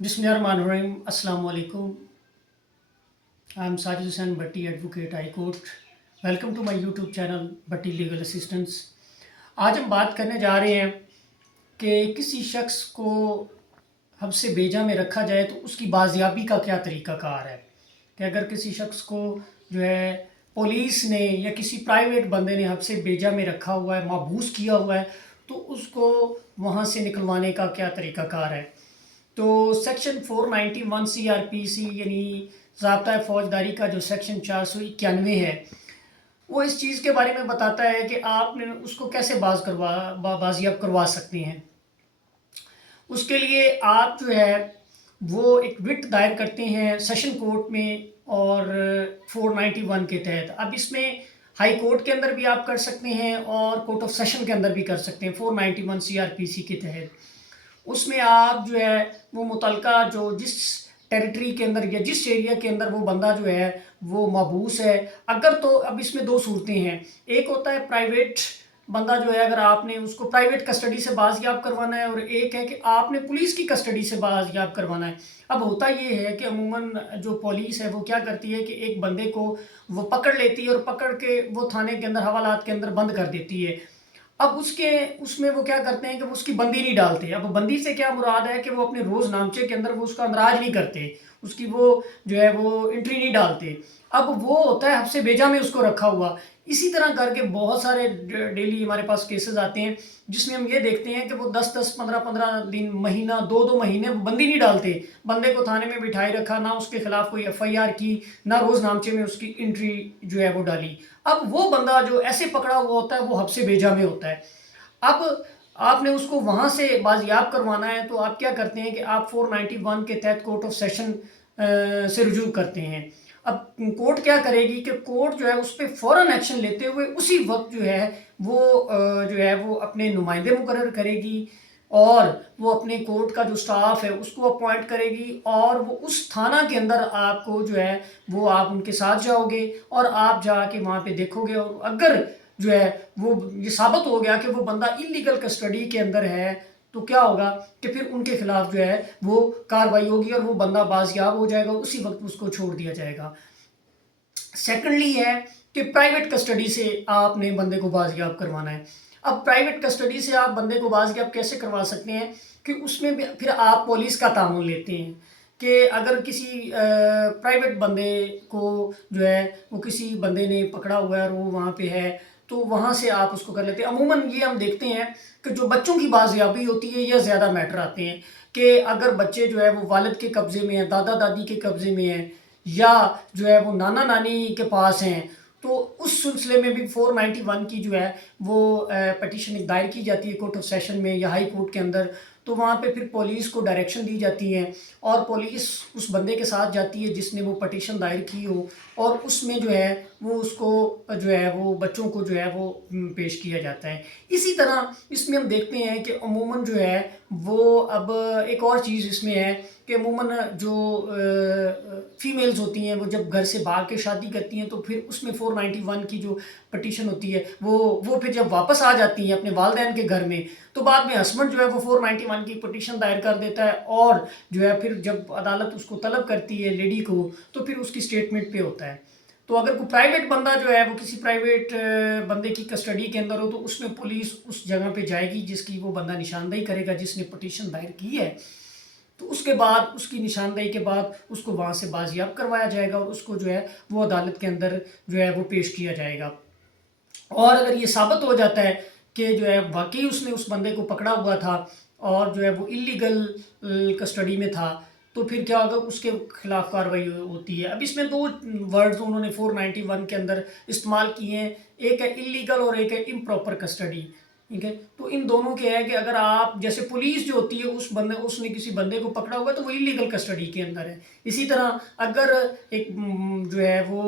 Bismillahirrahmanirrahim. Assalamu alaikum. I'm Sajid Hussain Bhatti, Advocate High Court. Welcome to my YouTube channel Bhatti Legal Assistance. आज हम बात करने जा रहे हैं कि किसी शख्स को हब्से बेजा में रखा जाए तो उसकी बाजियाबी का क्या तरीक़ाकार है। कि अगर किसी शख्स को जो है पुलिस ने या किसी प्राइवेट बंदे ने हब्से बेजा में रखा हुआ है, महबूस किया हुआ है, तो उसको वहाँ से निकलवाने का क्या तरीक़ाकार है। तो सेक्शन 491 CRPC यानी ज़ाब्ता फ़ौजदारी का जो सेक्शन 491 है, वो इस चीज़ के बारे में बताता है कि आपने उसको कैसे बाजियाब करवा सकते हैं। उसके लिए आप जो है वो एक रिट दायर करते हैं सेशन कोर्ट में और 491 के तहत। अब इसमें हाई कोर्ट के अंदर भी आप कर सकते हैं और कोर्ट ऑफ सेशन के अंदर भी कर सकते हैं 491 CRPC के तहत। उसमें आप जो है वो मुतलका जो जिस टेरिटरी के अंदर या जिस एरिया के अंदर वो बंदा जो है वो महबूस है, अगर तो अब इसमें दो सूरतें हैं। एक होता है प्राइवेट बंदा जो है, अगर आपने उसको प्राइवेट कस्टडी से बाजियाब करवाना है, और एक है कि आपने पुलिस की कस्टडी से बाजियाब करवाना है। अब होता ये है कि अमूमन जो पुलिस है वो क्या करती है कि एक बंदे को वो पकड़ लेती है और पकड़ के वो थाने के अंदर हवालात के अंदर बंद कर देती है। अब उसमें वो क्या करते हैं कि वो उसकी बंदी नहीं डालते। अब बंदी से क्या मुराद है कि वो अपने रोज़ नामचे के अंदर वो उसका अंदराज नहीं करते, उसकी वो जो है वो एंट्री नहीं डालते। अब वो होता है हब्से बेजा में उसको रखा हुआ। इसी तरह करके बहुत सारे डेली हमारे पास केसेस आते हैं जिसमें हम ये देखते हैं कि वो 10-10, 15-15 दिन, महीना, 2-2 महीने बंदी नहीं डालते। बंदे को थाने में बिठाए रखा, ना उसके खिलाफ कोई FIR की, ना रोज़ नामचे में उसकी एंट्री जो है वो डाली। अब वो बंदा जो ऐसे पकड़ा हुआ होता है वो हब्से बेजा में होता है। अब आपने उसको वहाँ से बाजियाब करवाना है, तो आप क्या करते हैं कि आप 491 के तहत कोर्ट ऑफ सेशन से रुजू करते हैं। अब कोर्ट क्या करेगी कि कोर्ट जो है उस पर फ़ौरन एक्शन लेते हुए उसी वक्त जो है वो अपने नुमाइंदे मुकर्रर करेगी, और वो अपने कोर्ट का जो स्टाफ है उसको अपॉइंट करेगी, और वो उस थाना के अंदर आपको जो है वो आप उनके साथ जाओगे और आप जाके वहाँ पे देखोगे। और अगर जो है वो ये साबित हो गया कि वो बंदा इलीगल कस्टडी के अंदर है, तो क्या होगा कि फिर उनके खिलाफ जो है वो कार्रवाई होगी और वो बंदा बाजियाब हो जाएगा, उसी वक्त उसको छोड़ दिया जाएगा। सेकेंडली है कि प्राइवेट कस्टडी से आपने बंदे को बाजियाब करवाना है। अब प्राइवेट कस्टडी से आप बंदे को बाजियाब कैसे करवा सकते हैं कि उसमें भी फिर आप पुलिस का तामुन लेते हैं कि अगर किसी प्राइवेट बंदे को जो है वो किसी बंदे ने पकड़ा हुआ है और वो वहाँ पे है, तो वहाँ से आप उसको कर लेते हैं। अमूमन ये हम देखते हैं कि जो बच्चों की बाजियाबी होती है यह ज़्यादा मैटर आते हैं कि अगर बच्चे जो है वो वालिद के कब्ज़े में हैं, दादा दादी के कब्ज़े में हैं, या जो है वो नाना नानी के पास हैं, तो उस सिलसिले में भी 491 की जो है वो पटिशन दायर की जाती है कोर्ट ऑफ सेशन में या हाई कोर्ट के अंदर। तो वहाँ पे फिर पुलिस को डायरेक्शन दी जाती है और पुलिस उस बंदे के साथ जाती है जिसने वो पटिशन दायर की हो, और उसमें जो है वो उसको जो है वो बच्चों को जो है वो पेश किया जाता है। इसी तरह इसमें हम देखते हैं कि अमूमन जो है वो अब एक और चीज़ इसमें है कि अमूमन जो फ़ीमेल्स होती हैं वो जब घर से भाग के शादी करती हैं, तो फिर उसमें 491 की जो पटिशन होती है वो फिर जब वापस आ जाती हैं अपने वालिदैन के घर में, तो बाद में हस्बैंड जो है वो 491 की पटिशन दायर कर देता है, और जो है फिर जब अदालत उसको तलब करती है लेडी को, तो फिर उसकी स्टेटमेंट पे होता है। तो अगर कोई प्राइवेट बंदा जो है वो किसी प्राइवेट बंदे की कस्टडी के अंदर हो, तो उसमें पुलिस उस जगह पे जाएगी जिसकी वो बंदा निशानदेही करेगा जिसने पटिशन दायर की है। तो उसके बाद उसकी निशानदेही के बाद उसको वहाँ से बाजियाब करवाया जाएगा और उसको जो है वो अदालत के अंदर जो है वो पेश किया जाएगा। और अगर ये साबित हो जाता है कि जो है वाकई उसने उस बंदे को पकड़ा हुआ था और जो है वो इलीगल कस्टडी में था, तो फिर क्या होगा, उसके खिलाफ कार्रवाई होती है। अब इसमें दो वर्ड्स उन्होंने 491 के अंदर इस्तेमाल किए हैं, एक है इलीगल और एक है इम्प्रॉपर कस्टडी। ठीक है, तो इन दोनों के है कि अगर आप जैसे पुलिस जो होती है उसने किसी बंदे को पकड़ा हुआ है तो वो इलीगल कस्टडी के अंदर है। इसी तरह अगर एक जो है वो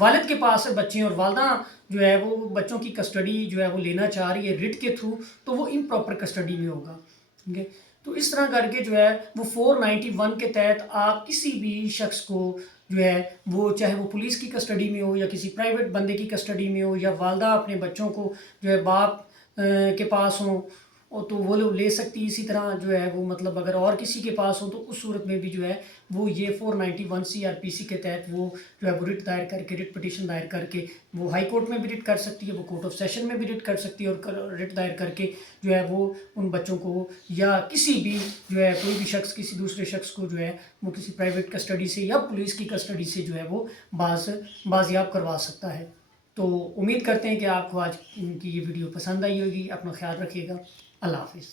वालिद के पास है बच्चे और वालदा जो है वो बच्चों की कस्टडी जो है वो लेना चाह रही है रिट के थ्रू, तो वो इम्प्रॉपर कस्टडी में होगा। ठीक है, तो इस तरह करके जो है वो 491 के तहत आप किसी भी शख्स को जो है वो चाहे वो पुलिस की कस्टडी में हो या किसी प्राइवेट बंदे की कस्टडी में हो, या वालदा अपने बच्चों को जो है बाप के पास हो, تو وہ لوگ لے سکتی. اسی طرح جو ہے وہ مطلب اگر اور کسی کے پاس ہو تو اس صورت میں بھی جو ہے وہ یہ 491 CRPC کے تحت وہ جو ہے وہ رٹ دائر کر کے رٹ پٹیشن دائر کر کے وہ ہائی کورٹ میں بھی رٹ کر سکتی ہے, وہ کورٹ آف سیشن میں بھی رٹ کر سکتی ہے, اور رٹ دائر کر کے جو ہے وہ ان بچوں کو یا کسی بھی جو ہے کوئی بھی شخص کسی دوسرے شخص کو جو ہے وہ کسی پرائیویٹ کسٹڈی سے یا پولیس کی کسٹڈی سے جو ہے وہ بازیاب کروا سکتا ہے. تو امید کرتے ہیں کہ آپ کو آج کی یہ ویڈیو پسند آئی ہوگی. اپنا خیال رکھیے گا. اللہ حافظ.